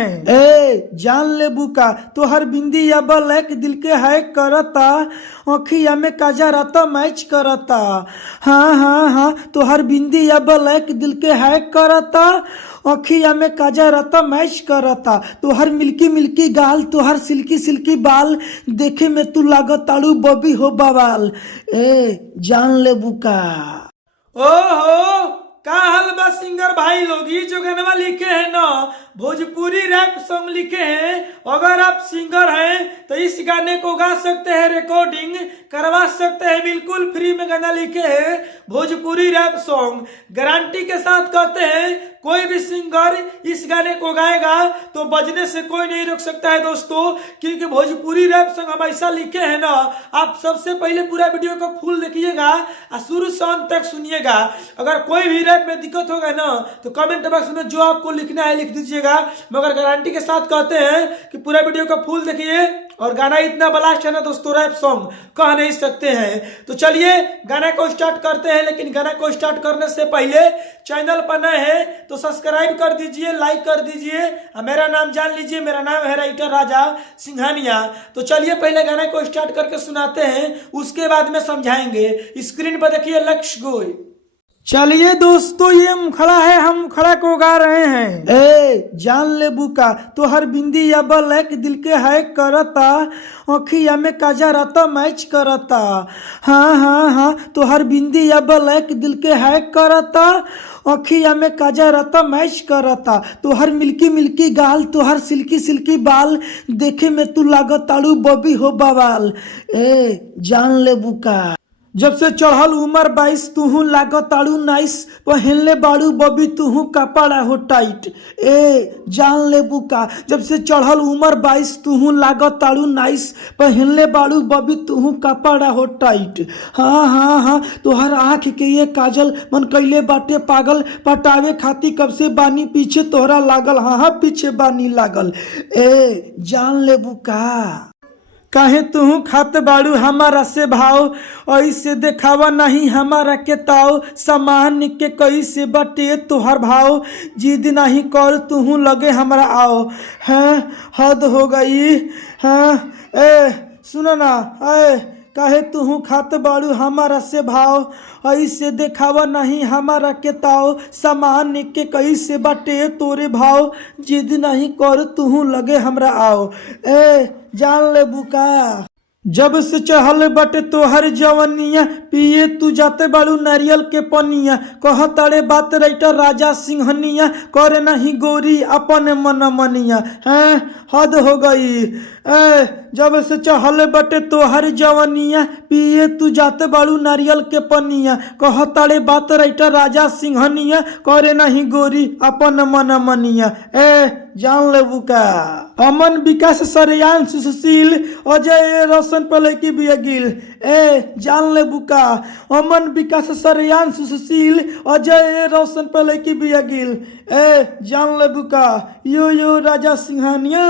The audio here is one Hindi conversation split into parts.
हैं। जान ले बुका तोहर बिंदी या ब्लैक दिल के हैक करता, अखिया में काजरा तो मैच करता। हाँ हाँ हाँ तोहर बिंदी या ब्लैक दिल के हैक करता, अखिया में काजरा तो मैच करता। तोहर मिल्की मिल्की गाल, तोहर सिल्की सिल्की बाल, देखे में तू लागत ताड़ू बबी हो बवाल। जान ले बुका। ओहो का हाल बा सिंगर भाई लोग, ये जो गाना लिखे हैं ना भोजपुरी रैप सॉन्ग लिखे हैं। अगर आप सिंगर हैं तो इस गाने को गा सकते हैं, रिकॉर्डिंग करवा सकते हैं, बिल्कुल फ्री में गाना लिखे हैं भोजपुरी रैप सॉन्ग। गारंटी के साथ कहते हैं कोई भी सिंगर इस गाने को गाएगा तो बजने से कोई नहीं रोक सकता है दोस्तों, क्योंकि भोजपुरी रैप सॉन्ग हम ऐसा लिखे हैं ना। आप सबसे पहले पूरा वीडियो को फुल देखिएगा और शुरू से अंत तक सुनिएगा। अगर कोई भी रैप में दिक्कत होगा ना तो कमेंट बॉक्स में जो आपको लिखना है लिख दीजिएगा, मगर गारंटी के साथ कहते हैं कि पूरा वीडियो को फुल देखिए। और गाना इतना ब्लास्ट है ना दोस्तों, रैप सॉन्ग कह नहीं सकते हैं। तो चलिए गाना को स्टार्ट करते हैं, लेकिन गाना को स्टार्ट करने से पहले चैनल पर नए हैं तो सब्सक्राइब कर दीजिए, लाइक कर दीजिए। मेरा नाम जान लीजिए, मेरा नाम है राइटर राजा सिंघानिया। तो चलिए पहले गाना को स्टार्ट करके सुनाते हैं, उसके बाद में समझाएंगे। स्क्रीन पर देखिए लेट्स गो। चलिए दोस्तों ये मुखड़ा है, हम मुखड़ा को गा रहे हैं। जान ले बुका तोहर बिंदी या ब्लैक दिल के हैक करता, अखिया में काजरा तो मैच करता। हाँ हाँ हाँ तोहर बिंदी या ब्लैक दिल के हैक करता, अखिया में काजरा तो मैच करता। तोहर मिल्की मिल्की गाल, तोहर सिल्की सिल्की बाल, देखे में तू लागत ताड़ू बबी हो बवाल। जान ले बुका जब से चढ़ल उमर 22 तुहू लागत ताड़ू नाइस, पहनले बाड़ू बबी तुहू कपड़ा हो टाइट। जान ले बुका जब से चढ़ल उमर 22 तुहू लागत ताड़ू नाइस, पहनले बाड़ू बबी तुहू कपड़ा हो टाइट। हाँ हाँ हाँ तोहर आँख के ये काजल मन कैले बाटे पागल, पटावे खाती कब से बानी पीछे तोहरा लागल। हाँ हाँ पीछे बानी लागल। जान ले बुका काहे तू खात बाड़ू हमारा से भाव, ऐसे देखावा नहीं हमारा के ताव। सामान के कैसे बटे तोहर भाव, जिद नहीं कर तू लगे हमरा आओ। हैं हद हो गई। हाँ सुनो ना काहे तू खात बाड़ू हमारा से भाव, ऐसे देखावा नहीं हमारा के ताव। सामान के कैसे बटे तोरे भाव, जिद नहीं कर तू लगे हमरा आओ। जान ले बुका जब से चहल बटे तोहर जवनिया, पिए तू जाते बाड़ू नारियल के पनिया। कह तारे बात राइटर राजा सिंघनिया, करे नहीं गोरी अपन मन मनिया। हैं हद हो गई। जब से चहल बटे तोहर जवनिया, पिए तू जाते बाड़ू नारियल के पनिया। कह तारे बात राइटर राजा सिंघनिया, करे नहीं गोरी अपन मन मनिया। जान ले बुका अमन विकास सरयान सुशील अजय रोशन पले की बियागिल। जान ले बुका अमन विकास सरयान सुशील अजय रोशन पले की बियागिल। जान ले बुका यो राजा सिंघानिया।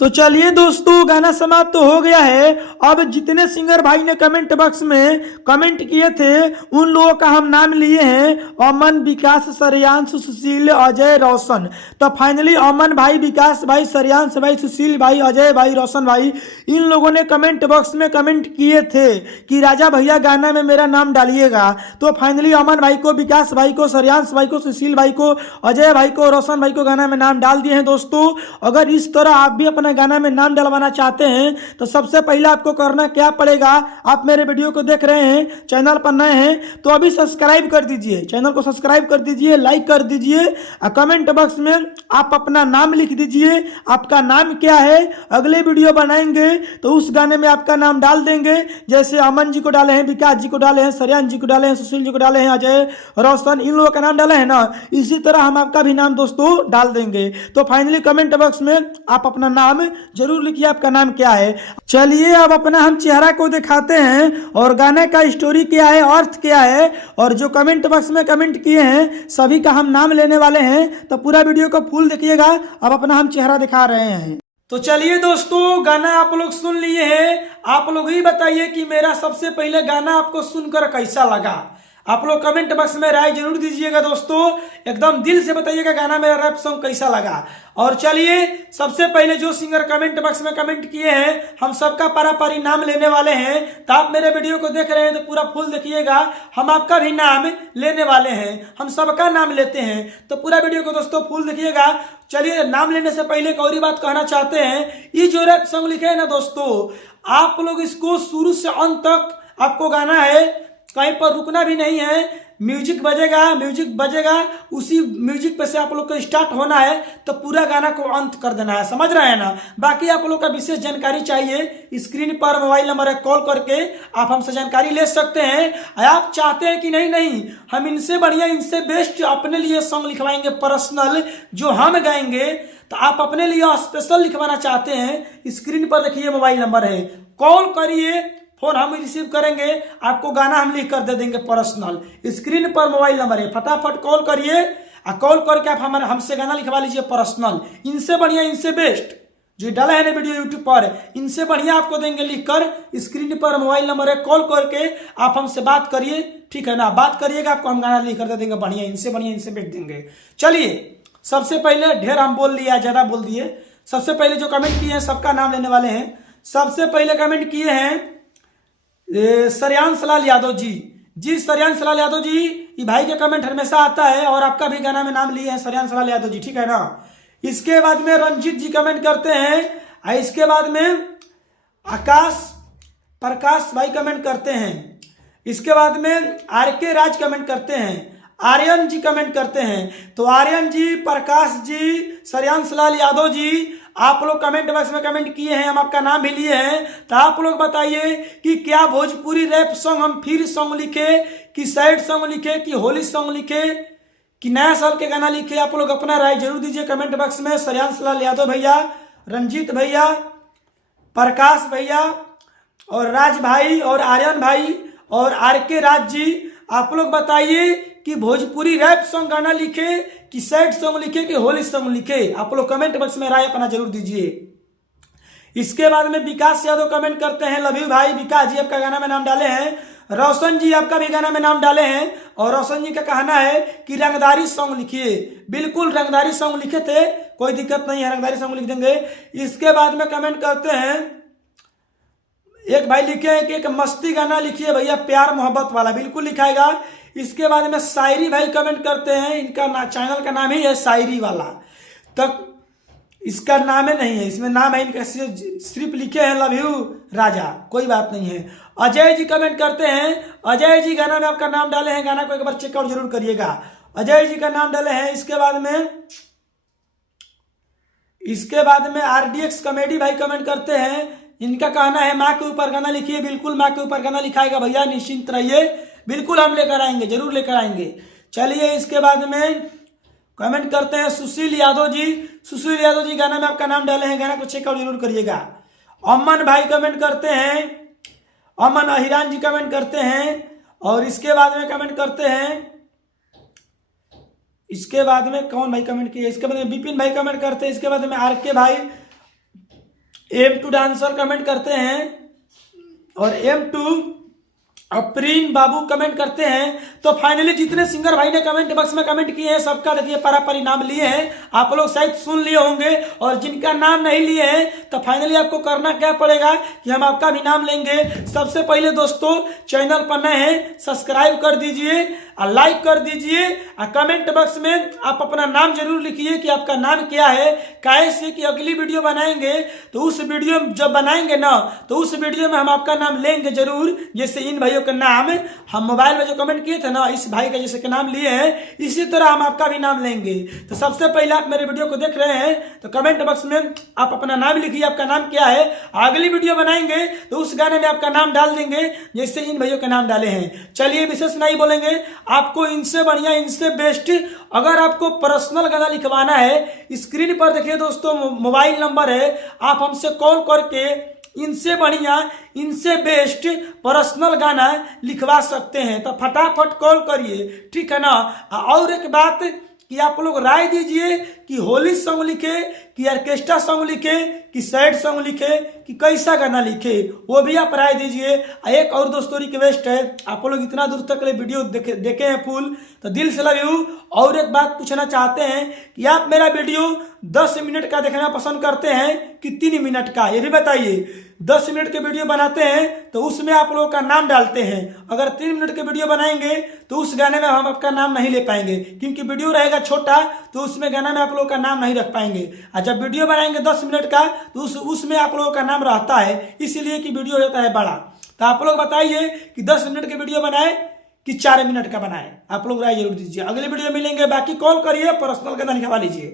तो चलिए दोस्तों गाना समाप्त तो हो गया है। अब जितने सिंगर भाई ने कमेंट बॉक्स में कमेंट किए थे उन लोगों का हम नाम लिए हैं, अमन विकास सरयांश सुशील अजय रोशन। तो फाइनली अमन भाई, विकास भाई, सरयांश भाई, सुशील भाई, अजय भाई, रोशन भाई, इन लोगों ने कमेंट बॉक्स में कमेंट किए थे कि राजा भैया गाना में मेरा नाम डालिएगा। तो फाइनली अमन भाई को, विकास भाई को, सरयांश भाई को, सुशील भाई को, अजय भाई को, रोशन भाई को गाना में नाम डाल दिए हैं। दोस्तों अगर इस तरह आप भी अपना गाना में नाम डलवाना चाहते हैं तो सबसे पहले आपको करना क्या पड़ेगा, आप मेरे वीडियो को देख रहे हैं, चैनल पर नए हैं तो अभी सब्सक्राइब कर दीजिए, चैनल को सब्सक्राइब कर दीजिए, लाइक कर दीजिए और कमेंट बॉक्स में आप अपना नाम लिख दीजिए, आपका नाम क्या है। अगले वीडियो बनाएंगे तो उस गाने में आपका नाम डाल देंगे। जैसे अमन जी को डाले हैं, विकास जी को डाले हैं, सरयान जी को डाले हैं, सुशील जी को डाले हैं, अजय, रोशन, इन लोगों का नाम डाले हैं ना, इसी तरह हम आपका भी नाम दोस्तों डाल देंगे। तो फाइनली कमेंट बॉक्स में आप अपना नाम जरूर लिखिए, आपका नाम क्या है। चलिए अब अपना हम चेहरा को दिखाते हैं और गाने का स्टोरी क्या है, अर्थ क्या है, और जो कमेंट बॉक्स में कमेंट किए हैं सभी का हम नाम लेने वाले हैं। तो पूरा वीडियो को फुल देखिएगा। अब अपना हम चेहरा दिखा रहे हैं। तो चलिए दोस्तों गाना आप लोग सुन लिए हैं, आप लोग ही बताइए कि मेरा सबसे पहले गाना आपको सुनकर कैसा लगा। आप लोग कमेंट बॉक्स में राय जरूर दीजिएगा दोस्तों, एकदम दिल से बताइएगा गाना मेरा रैप सॉन्ग कैसा लगा। और चलिए सबसे पहले जो सिंगर कमेंट बॉक्स में कमेंट किए हैं हम सबका पारी नाम लेने वाले हैं। तो आप मेरे वीडियो को देख रहे हैं तो पूरा फुल देखिएगा, हम आपका भी नाम लेने वाले हैं, हम सबका नाम लेते हैं, तो पूरा वीडियो को दोस्तों फुल देखिएगा। चलिए नाम लेने से पहले एक और ही बात कहना चाहते हैं, ये जो रैप सॉन्ग लिखे है ना दोस्तों, आप लोग इसको शुरू से अंत तक आपको गाना है, कहीं पर रुकना भी नहीं है। म्यूजिक बजेगा उसी म्यूजिक पे से आप लोग को स्टार्ट होना है, तो पूरा गाना को अंत कर देना है, समझ रहे हैं ना। बाकी आप लोग का विशेष जानकारी चाहिए, स्क्रीन पर मोबाइल नंबर है, कॉल करके आप हमसे जानकारी ले सकते हैं। आप चाहते हैं कि नहीं हम इनसे बढ़िया इनसे बेस्ट अपने लिए सॉन्ग लिखवाएंगे पर्सनल जो हम गाएंगे, तो आप अपने लिए स्पेशल लिखवाना चाहते हैं, स्क्रीन पर देखिए मोबाइल नंबर है, कॉल करिए, फोन हम रिसीव करेंगे, आपको गाना हम लिख कर दे देंगे पर्सनल। स्क्रीन पर मोबाइल नंबर है, फटाफट कॉल करिए और कॉल करके आप हमारे हमसे गाना लिखवा लीजिए पर्सनल। इनसे बढ़िया इनसे बेस्ट जो डाला है ना वीडियो यूट्यूब पर, इनसे बढ़िया आपको देंगे लिखकर। स्क्रीन पर मोबाइल नंबर है, कॉल करके आप हमसे बात करिए, ठीक है ना। बात करिएगा, आपको हम गाना लिख कर दे देंगे बढ़िया इनसे बेस्ट देंगे। चलिए सबसे पहले ढेर हम बोल लिया, ज्यादा बोल दिए। सबसे पहले जो कमेंट किए हैं सबका नाम लेने वाले हैं। सबसे पहले कमेंट किए हैं सरयान लाल यादव जी सरयान लाल यादव जी, ये भाई के कमेंट हमेशा आता है और आपका भी गाना में नाम लिए हैं सरयान लाल यादव जी, ठीक है ना। इसके बाद में रंजीत जी कमेंट करते हैं, और इसके बाद में प्रकाश भाई कमेंट करते हैं। इसके बाद में आर.के. राज कमेंट करते हैं, आर्यन जी कमेंट करते हैं। तो आर्यन जी, प्रकाश जी, सरयान लाल यादव जी, आप लोग कमेंट बॉक्स में कमेंट किए हैं, हम आपका नाम भी लिए हैं। तो आप लोग बताइए कि क्या भोजपुरी रैप सॉन्ग हम फिर सॉन्ग लिखे, कि सैड सॉन्ग लिखे, कि होली सॉन्ग लिखे, कि नया साल के गाना लिखे। आप लोग अपना राय जरूर दीजिए कमेंट बॉक्स में। सरयान लाल यादव भैया, रंजीत भैया, प्रकाश भैया और राज भाई और आर्यन भाई और आर.के. राज जी, आप लोग बताइए कि भोजपुरी रैप सॉन्ग गाना लिखे, कि सैड सॉन्ग लिखे, कि होली सॉन्ग लिखे। आप लोग कमेंट बॉक्स में राय अपना जरूर दीजिए। इसके बाद में विकास यादव कमेंट करते हैं, लव यू भाई विकास जी, आपका गाना में नाम डाले हैं। रोशन जी, आपका भी गाना में नाम डाले हैं, और रोशन जी का कहना है कि रंगदारी सॉन्ग लिखिए। बिल्कुल रंगदारी सॉन्ग लिखे थे, कोई दिक्कत नहीं है, रंगदारी सॉन्ग लिख देंगे। इसके बाद में कमेंट करते हैं, एक भाई लिखे हैं कि एक मस्ती गाना लिखिए भैया, प्यार मोहब्बत वाला, बिल्कुल लिखाएगा। इसके बाद में शायरी भाई कमेंट करते हैं, इनका चैनल का नाम ही है शायरी वाला, तक इसका नाम है नहीं है, इसमें नाम है इनका, सिर्फ लिखे हैं लव यू राजा, कोई बात नहीं है। अजय जी कमेंट करते हैं, अजय जी गाना में आपका नाम डाले हैं, गाना को एक बार चेकआउट जरूर करिएगा, अजय जी का नाम डाले हैं। इसके बाद में RDX कॉमेडी भाई कमेंट करते हैं, इनका कहना है माँ के ऊपर गाना लिखिए। बिल्कुल माँ के ऊपर गाना लिखाएगा भैया, निश्चिंत रहिए, बिल्कुल हम लेकर आएंगे, जरूर लेकर आएंगे। चलिए इसके बाद में कमेंट करते हैं सुशील यादव जी गाना में आपका नाम डाले हैं, गाना को चेकआउट जरूर करिएगा। अमन भाई कमेंट करते हैं, अमन अहिरान जी कमेंट करते हैं। और इसके बाद में कमेंट करते हैं, इसके बाद में कौन भाई कमेंट किए, इसके बाद में विपिन भाई कमेंट करते हैं। इसके बाद में R.के. भाई M2 डांसर कमेंट करते हैं, और M2 अप्रीन बाबू कमेंट करते हैं। तो फाइनली जितने सिंगर भाई ने कमेंट बॉक्स में कमेंट किए हैं सबका देखिए पारी नाम लिए हैं, आप लोग शायद सुन लिए होंगे। और जिनका नाम नहीं लिए हैं तो फाइनली आपको करना क्या पड़ेगा कि हम आपका भी नाम लेंगे। सबसे पहले दोस्तों चैनल पर नए हैं सब्सक्राइब कर दीजिए और लाइक कर दीजिए, और कमेंट बॉक्स में आप अपना नाम जरूर लिखिए कि आपका नाम क्या है। कैसे कि अगली वीडियो बनाएंगे तो उस वीडियो जब बनाएंगे ना तो उस वीडियो में हम आपका नाम लेंगे जरूर। जैसे इन भाइयों का नाम हम मोबाइल में जो कमेंट किए थे ना, इस भाई का जैसे के नाम लिए हैं, इसी तरह हम आपका भी नाम लेंगे। तो सबसे पहले आप मेरे वीडियो को देख रहे हैं तो कमेंट बॉक्स में आप अपना नाम लिखिए, आपका नाम क्या है। अगली वीडियो बनाएंगे तो उस गाने में आपका नाम डाल देंगे जैसे इन भाइयों के नाम डाले हैं। चलिए विशेष नहीं बोलेंगे, आपको इनसे बढ़िया इनसे बेस्ट अगर आपको पर्सनल गाना लिखवाना है, स्क्रीन पर देखिए दोस्तों मोबाइल नंबर है, आप हमसे कॉल करके इनसे बढ़िया इनसे बेस्ट पर्सनल गाना लिखवा सकते हैं। तो फटाफट कॉल करिए, ठीक है ना। और एक बात कि आप लोग राय दीजिए कि होली सॉन्ग लिखे, कि ऑर्केस्ट्रा सॉन्ग लिखे, कि सैड सॉन्ग लिखे, कि कैसा गाना लिखे, वो भी आप राय दीजिए। एक और दोस्तों रिक्वेस्ट है, आप लोग इतना दूर तक वीडियो देखे हैं फुल, तो दिल से लव यू। और एक बात पूछना चाहते हैं कि आप मेरा वीडियो 10 मिनट का देखना पसंद करते हैं कि 3 मिनट का, ये भी बताइए। 10 मिनट के वीडियो बनाते हैं तो उसमें आप लोगों का नाम डालते हैं, अगर 3 मिनट के वीडियो बनाएंगे तो उस गाने में हम आपका नाम नहीं ले पाएंगे, क्योंकि वीडियो रहेगा छोटा, तो उसमें गाना में आप लोगों का नाम नहीं रख पाएंगे। और जब वीडियो बनाएंगे 10 मिनट का तो उसमें आप लोगों का नाम रहता है, इसलिए कि वीडियो रहता है बड़ा। तो आप लोग बताइए कि 10 मिनट के वीडियो बनाए कि 4 मिनट का बनाए, आप लोग राय जरूर दीजिए। अगले वीडियो मिलेंगे, बाकी कॉल करिए, पर्सनल का धन्यवाद लीजिए।